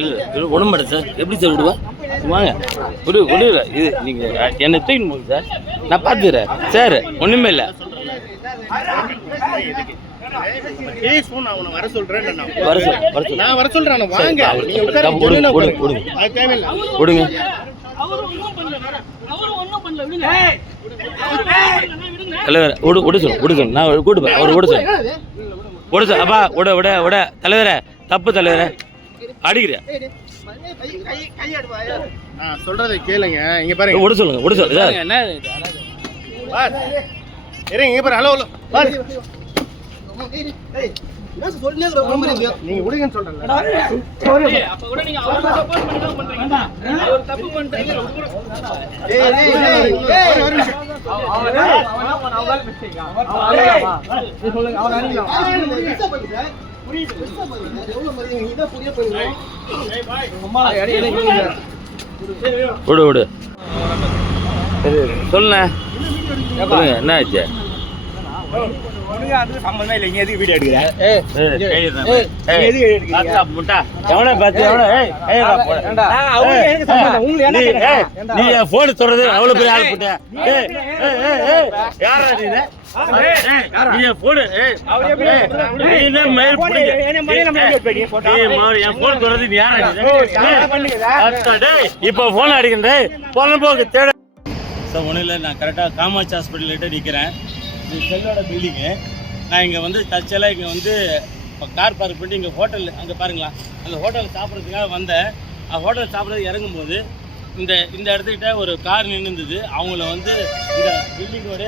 இல்லை உடம்பு சார். எப்படி சார் விடுவேன் வாங்க. விடு விடுல இது நீங்கள் என்னை தூக்கின்னு போங்க சார். நான் பார்த்துக்கிறேன். சார் ஒன்றுமே இல்லை. நான் வர சொல்றேன் நான் வர வாங்க. நீங்க உட்கார விடுங்க. அது தேவையில்லை. தலைவர் விடு விடு சொல் விடு சொல் நான் கூட்டு போய் அவர் விட சொல் விட சொல் அப்பா விட விட விட. தலைவரே தப்பு தலைவரே. அடிக்கிறியா? சொல்றதை கேளுங்க. இங்க பாருங்க. விட சொல்லுங்க விட சொல் சார் பார் இருங்க இங்க பாரு. ஹலோ ஹலோ பார் நீங்க விடுங்கன்னு சொல்றேன் விடு விடு சொல்லுங்க என்ன ஆச்சு? சம்பந்தமே இல்லை இங்க எதுக்கு வீடியோ எடுக்கிற முட்டா. எவனை பார்த்து எவனை? நீ, நீ phone தொடறது அவ்வளவு பெரிய ஆள் ஏய், யாரா நீ நீ என் phone, ஏய், ஏய், நீ என்ன மயில் என் நீ யாரா நீ டேய், இப்போ phone அடிக்கிறேன், டேய், போன போக்கு தேட ஒன்றும் இல்லை நான் கரெக்டாக காமாட்சி ஹாஸ்பிட்டல்கிட்ட நிற்கிறேன் இது செல்லோட பில்டிங்கு நான் இங்கே வந்து தற்செயலாக இங்கே வந்து இப்போ கார் பார்க் பண்ணி இங்கே ஹோட்டல் அங்கே பாருங்களா. அந்த ஹோட்டலில் சாப்பிட்றதுக்காக வந்தேன். அந்த ஹோட்டலில் சாப்பிட்றது இறங்கும்போது இந்த இந்த இடத்துக்கிட்ட ஒரு கார் நின்றுந்தது அவங்கள வந்து இந்த பில்டிங்கோட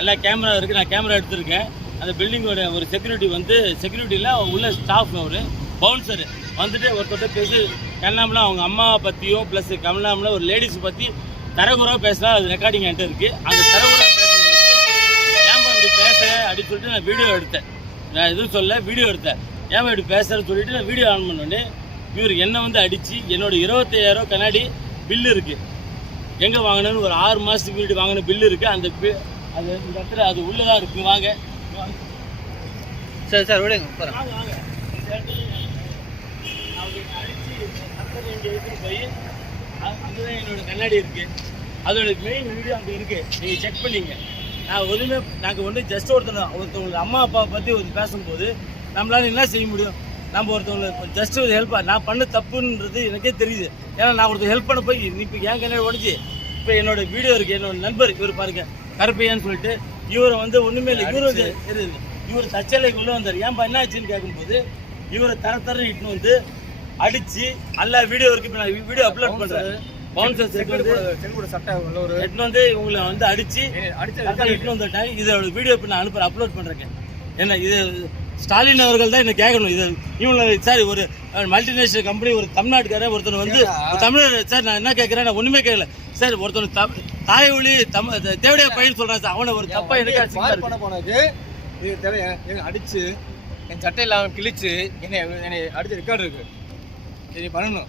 எல்லா கேமரா இருக்குது நான் கேமரா எடுத்திருக்கேன். அந்த பில்டிங்கோட ஒரு செக்யூரிட்டி வந்து செக்யூரிட்டியில் உள்ள ஸ்டாஃப் அவர் பவுன்சர் வந்துட்டு ஒருத்தர் பேசி கண்ணாமலாம் அவங்க அம்மாவை பற்றியும் ப்ளஸ் கமலாமில் ஒரு லேடிஸ் பற்றி தரகுறவாக பேசினா அது ரெக்கார்டிங் என்கிட்ட இருக்குது அந்த தரகுறவாக பேசுறது ஏன்பா இப்படி பேச அப்படின்னு சொல்லிட்டு நான் வீடியோ எடுத்தேன். நான் எதுவும் சொல்ல வீடியோ எடுத்தேன். ஏன்பா இப்படி பேசுறேன்னு சொல்லிட்டு நான் வீடியோ ஆன் பண்ணோடனே இவர் என்னை வந்து அடித்து என்னோட இருபத்தையாயிரம் கண்ணாடி பில்லு இருக்குது எங்கே வாங்கினேன்னு ஒரு ஆறு மாதத்துக்கு முன்னாடி வாங்கின பில்லு இருக்குது அந்த bi- அது இந்த இடத்துல அது உள்ளே தான் இருக்குது வாங்க. சரி சார் விடுங்க. வாங்க வாங்க. போய் அ- அங்கதான் என்னோட கண்ணாடி இருக்கு. அதோட மெயின் வீடியோ அங்கே இருக்கு. நீங்கள் செக் பண்ணீங்க. நான் ஒன்றுமே நாங்கள் வந்து ஜஸ்ட் ஒருத்தர் ஒருத்தவங்க அம்மா அப்பா பற்றி ஒரு பேசும்போது நம்மளால என்ன செய்ய முடியும்? நம்ம ஒருத்தவங்களை ஜஸ்ட் ஒரு ஹெல்ப் நான் பண்ண தப்புன்றது எனக்கே தெரியுது. ஏன்னா நான் ஒருத்தர் ஹெல்ப் பண்ண போய் நீ இப்போ என் கண்ணாடி உடஞ்சி இப்போ என்னோட வீடியோ இருக்கு என்னோட நண்பர் இவர் பாருங்க கருப்பையான்னு சொல்லிட்டு இவரை வந்து ஒன்றுமே இல்லை இவரு இவர் தச்சலைக்கு உள்ள வந்தார். ஏன்பா என்ன ஆச்சுன்னு கேட்கும்போது இவரை தர தர இட்டுன்னு வந்து அடிச்சு எல்லா வீடியோ இருக்கு இப்போ நான் வீடியோ அப்லோட் பண்றேன் பவுன்சர் செட் வந்து எடுத்துன்னு வந்து இவங்களை வந்து அடிச்சு அடிச்சு இட்டுன்னு வந்துட்டேன் இதோட வீடியோ இப்போ நான் அனுப்புறேன் அப்லோட் பண்றேன் என்ன இது ஸ்டாலின் அவர்கள் தான் என்ன கேட்கணும். இது இவங்களை சார் ஒரு மல்டிநேஷனல் கம்பெனி ஒரு தமிழ்நாட்டுக்காரன் ஒருத்தர் வந்து தமிழர் சார் நான் என்ன கேட்குறேன் நான் ஒன்றுமே கேட்கல. சார் ஒருத்தர் தம் தாய் ஒளி தம் தேவடைய பையன் சொல்கிறேன் சார். அவனை ஒரு தப்பா எனக்கு பண்ண போனது? இது தெரிய எங்க அடிச்சு என் சட்டை இல்லாம கிழிச்சு என்னை என்னை அடிச்ச ரெக்கார்டு இருக்கு. இது பண்ணணும்.